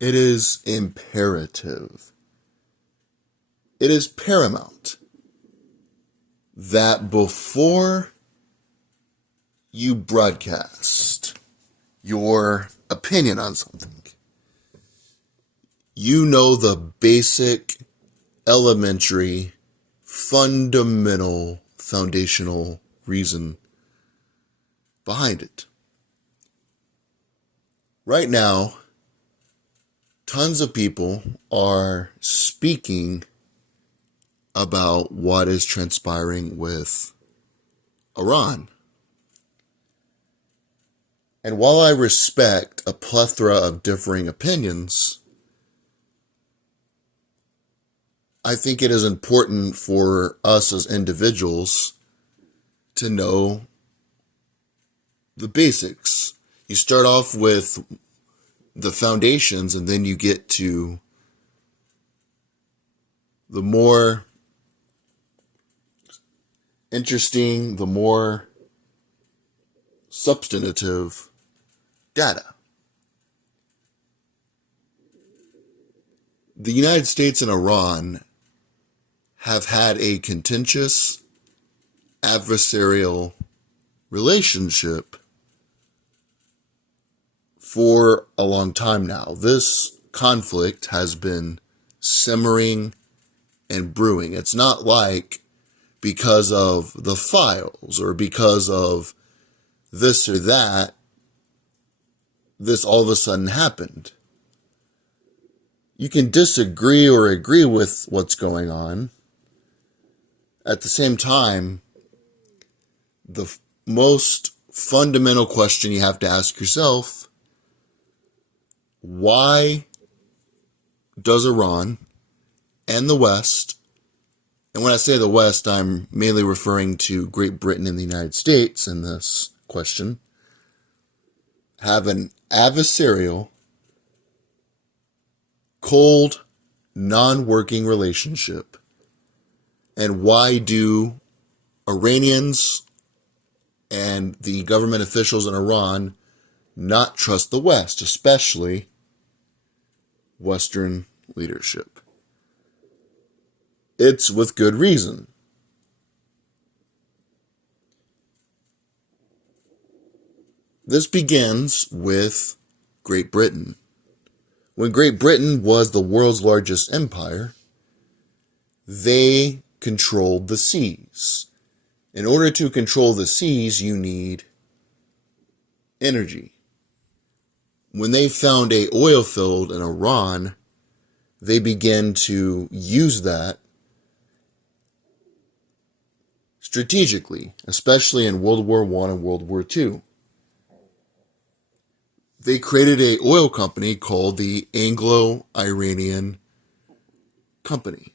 It is imperative. It is paramount that before you broadcast your opinion on something, you know the basic, elementary, fundamental, foundational reason behind it. Right now, tons of people are speaking about what is transpiring with Iran. And while I respect a plethora of differing opinions, I think it is important for us as individuals to know the basics. You start off with the foundations, and then you get to the more interesting, the more substantive data. The United States and Iran have had a contentious, adversarial relationship for a long time now. This conflict has been simmering and brewing. It's not like because of the files or because of this or that, this all of a sudden happened. You can disagree or agree with what's going on. At the same time, the most fundamental question you have to ask yourself: why does Iran and the West, and when I say the West, I'm mainly referring to Great Britain and the United States in this question, have an adversarial, cold, non-working relationship? And why do Iranians and the government officials in Iran not trust the West, especially Western leadership? It's with good reason. This begins with Great Britain. When Great Britain was the world's largest empire, they controlled the seas. In order to control the seas, you need energy. When they found a oil field in Iran, they began to use that strategically, especially in World War I and World War II. They created an oil company called the Anglo-Iranian Company.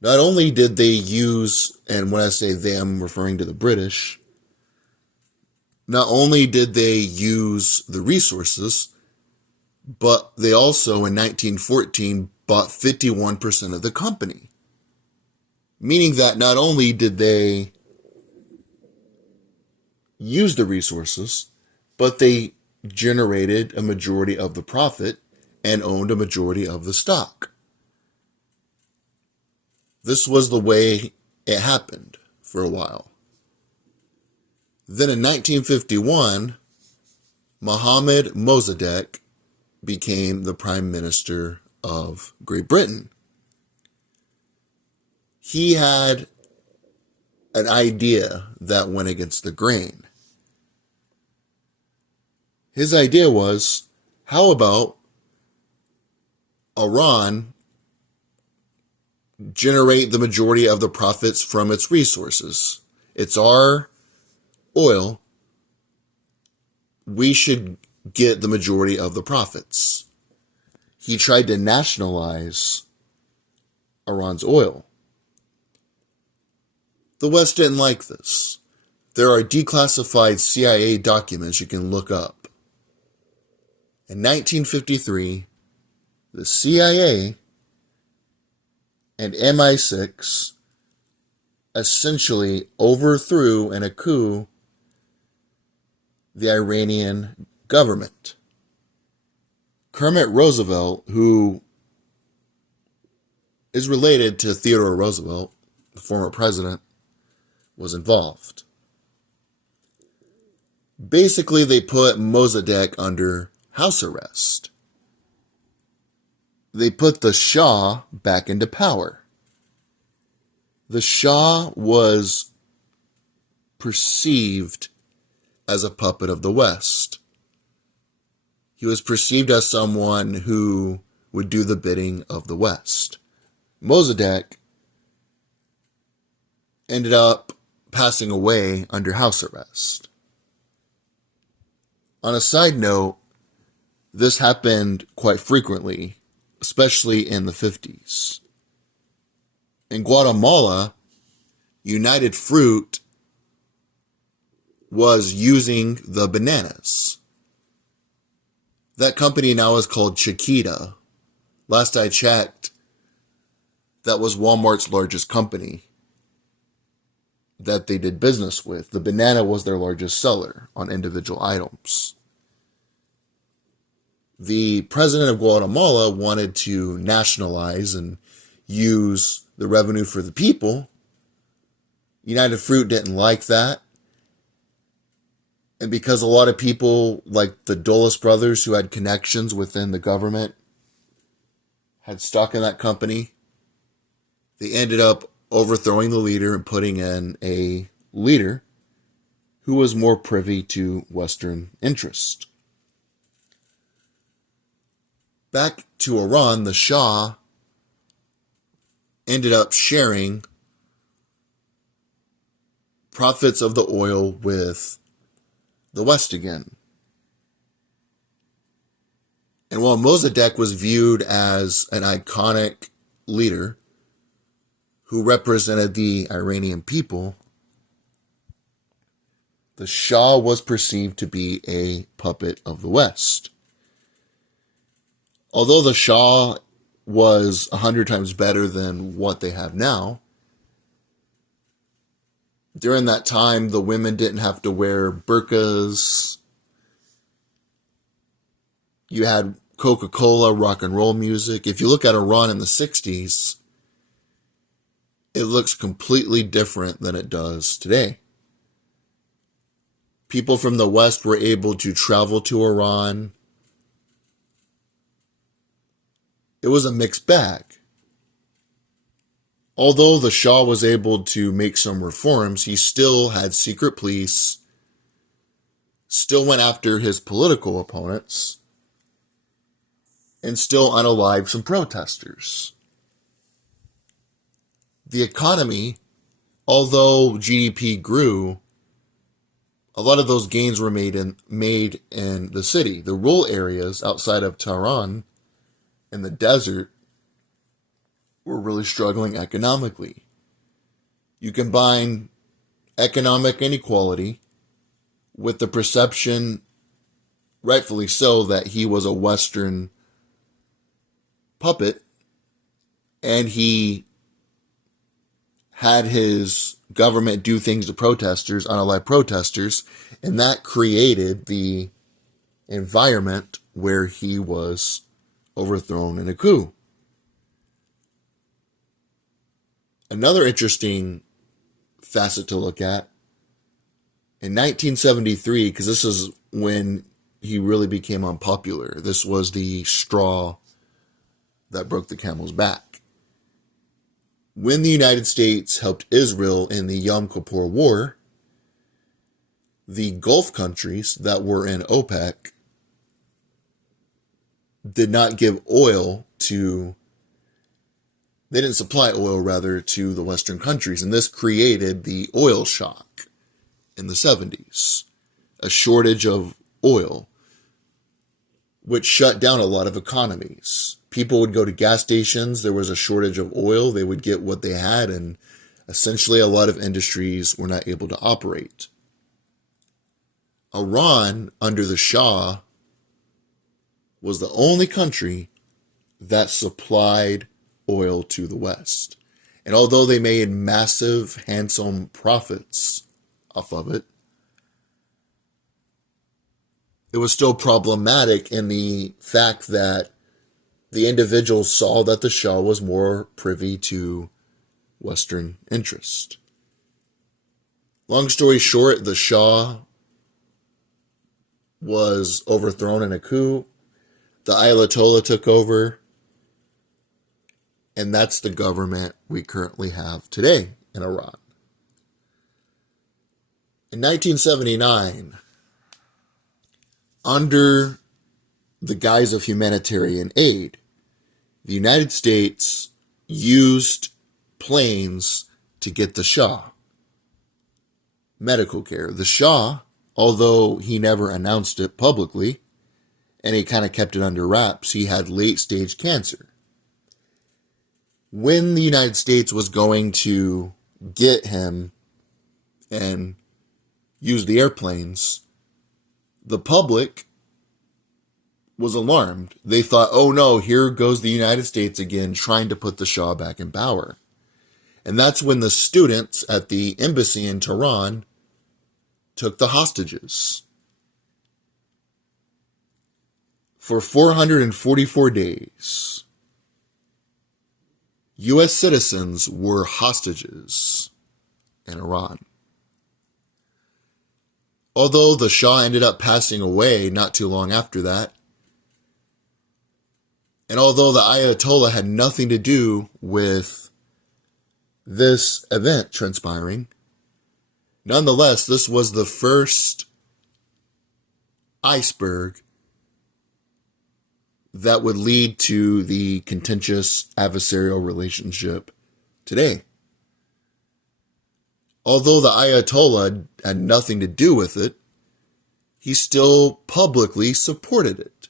Not only did they use, and when I say they, I'm referring to the British, not only did they use the resources, but they also in 1914 bought 51% of the company. Meaning that not only did they use the resources, but they generated a majority of the profit and owned a majority of the stock. This was the way it happened for a while. Then in 1951, Mohammad Mossadegh became the Prime Minister of Great Britain. He had an idea that went against the grain. His idea was, how about Iran generate the majority of the profits from its resources? It's our oil. We should get the majority of the profits. He tried to nationalize Iran's oil. The West didn't like this. There are declassified CIA documents you can look up. In 1953, the CIA and MI6 essentially overthrew in a coup the Iranian government. Kermit Roosevelt, who is related to Theodore Roosevelt, the former president, was involved. Basically, they put Mossadegh under house arrest. They put the Shah back into power. The Shah was perceived as a puppet of the West. He was perceived as someone who would do the bidding of the West. Mossadegh ended up passing away under house arrest. On a side note, this happened quite frequently, especially in the 50s. In Guatemala, United Fruit was using the bananas. That company now is called Chiquita. Last I checked, that was Walmart's largest company that they did business with. The banana was their largest seller on individual items. The president of Guatemala wanted to nationalize and use the revenue for the people. United Fruit didn't like that. And because a lot of people, like the Dulles brothers who had connections within the government, had stock in that company, they ended up overthrowing the leader and putting in a leader who was more privy to Western interest. Back to Iran, the Shah ended up sharing profits of the oil with the West again. And while Mossadegh was viewed as an iconic leader who represented the Iranian people, the Shah was perceived to be a puppet of the West. Although the Shah was 100 times better than what they have now, during that time, the women didn't have to wear burqas. You had Coca-Cola, rock and roll music. If you look at Iran in the 60s, it looks completely different than it does today. People from the West were able to travel to Iran. It was a mixed bag. Although the Shah was able to make some reforms, he still had secret police, still went after his political opponents, and still unalived some protesters. The economy, although GDP grew, a lot of those gains were made in the city. The rural areas outside of Tehran in the desert were really struggling economically. You combine economic inequality with the perception, rightfully so, that he was a Western puppet, and he had his government do things to protesters, unalived protesters, and that created the environment where he was overthrown in a coup. Another interesting facet to look at, in 1973, because this is when he really became unpopular, this was the straw that broke the camel's back. When the United States helped Israel in the Yom Kippur War, the Gulf countries that were in OPEC did not give oil to, they didn't supply oil, rather, to the Western countries. And this created the oil shock in the 70s, a shortage of oil, which shut down a lot of economies. People would go to gas stations. There was a shortage of oil. They would get what they had, and essentially a lot of industries were not able to operate. Iran, under the Shah, was the only country that supplied oil to the West. And although they made massive, handsome profits off of it, it was still problematic in the fact that the individuals saw that the Shah was more privy to Western interest. Long story short, the Shah was overthrown in a coup. The Ayatollah took over. And that's the government we currently have today in Iran. In 1979, under the guise of humanitarian aid, the United States used planes to get the Shah medical care. The Shah, although he never announced it publicly, and he kind of kept it under wraps, he had late-stage cancer. When the United States was going to get him and use the airplanes, the public was alarmed. They thought, oh no, here goes the United States again trying to put the Shah back in power. And that's when the students at the embassy in Tehran took the hostages. For 444 days, U.S. citizens were hostages in Iran. Although the Shah ended up passing away not too long after that, and although the Ayatollah had nothing to do with this event transpiring, nonetheless, this was the first iceberg that would lead to the contentious adversarial relationship today. Although the Ayatollah had nothing to do with it, he still publicly supported it.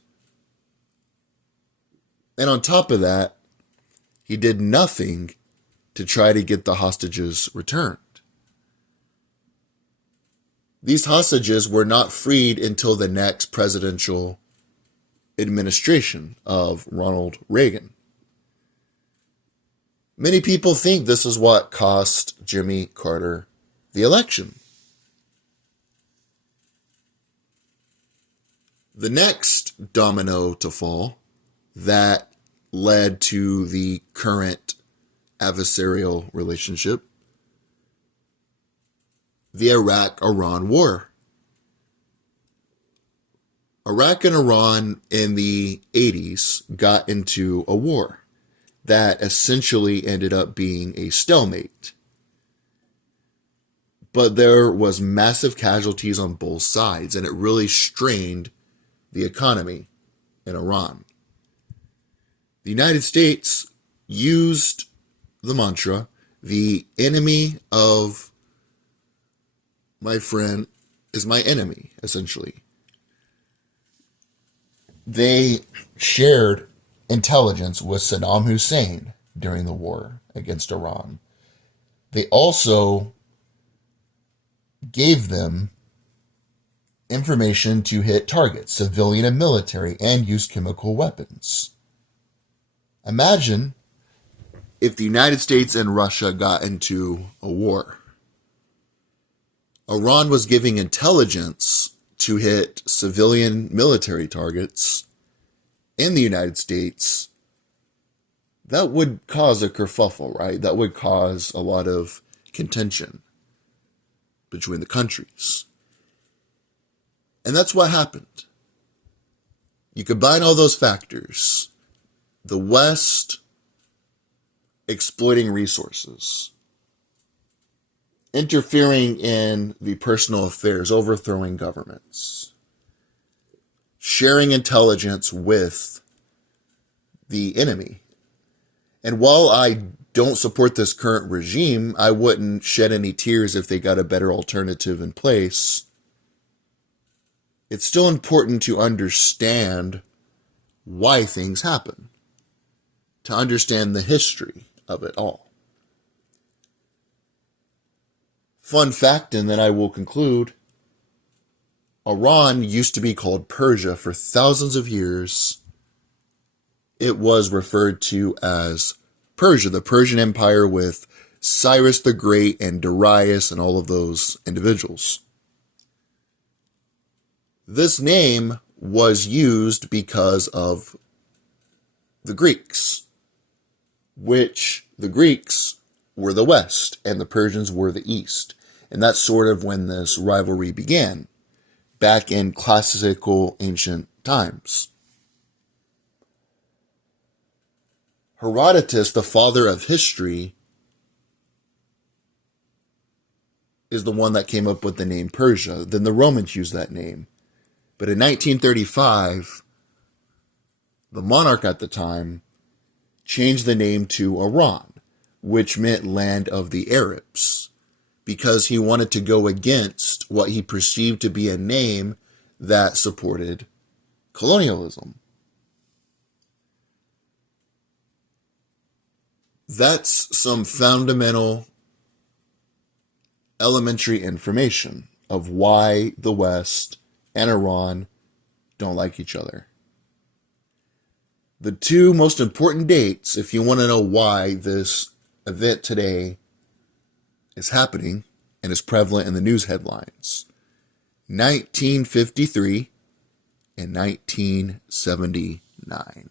And on top of that, he did nothing to try to get the hostages returned. These hostages were not freed until the next presidential administration of Ronald Reagan. Many people think this is what cost Jimmy Carter the election. The next domino to fall that led to the current adversarial relationship, the Iraq-Iran War. Iraq and Iran in the 80s got into a war that essentially ended up being a stalemate. But there was massive casualties on both sides, and it really strained the economy in Iran. The United States used the mantra, the enemy of my friend is my enemy, essentially. They shared intelligence with Saddam Hussein during the war against Iran. They also gave them information to hit targets, civilian and military, and use chemical weapons. Imagine if the United States and Russia got into a war. Iran was giving intelligence to hit civilian military targets in the United States. That would cause a kerfuffle, right? That would cause a lot of contention between the countries. And that's what happened. You combine all those factors, the West exploiting resources, interfering in the personal affairs, overthrowing governments, sharing intelligence with the enemy. And while I don't support this current regime, I wouldn't shed any tears if they got a better alternative in place. It's still important to understand why things happen, to understand the history of it all. Fun fact, and then I will conclude, Iran used to be called Persia for thousands of years. It was referred to as Persia, the Persian Empire with Cyrus the Great and Darius and all of those individuals. This name was used because of the Greeks, which the Greeks were the West and the Persians were the East. And that's sort of when this rivalry began, back in classical ancient times. Herodotus, the father of history, is the one that came up with the name Persia. Then the Romans used that name. But in 1935, the monarch at the time changed the name to Iran, which meant land of the Arabs, because he wanted to go against what he perceived to be a name that supported colonialism. That's some fundamental, elementary information of why the West and Iran don't like each other. The two most important dates, if you want to know why this event today is happening and is prevalent in the news headlines: 1953 and 1979.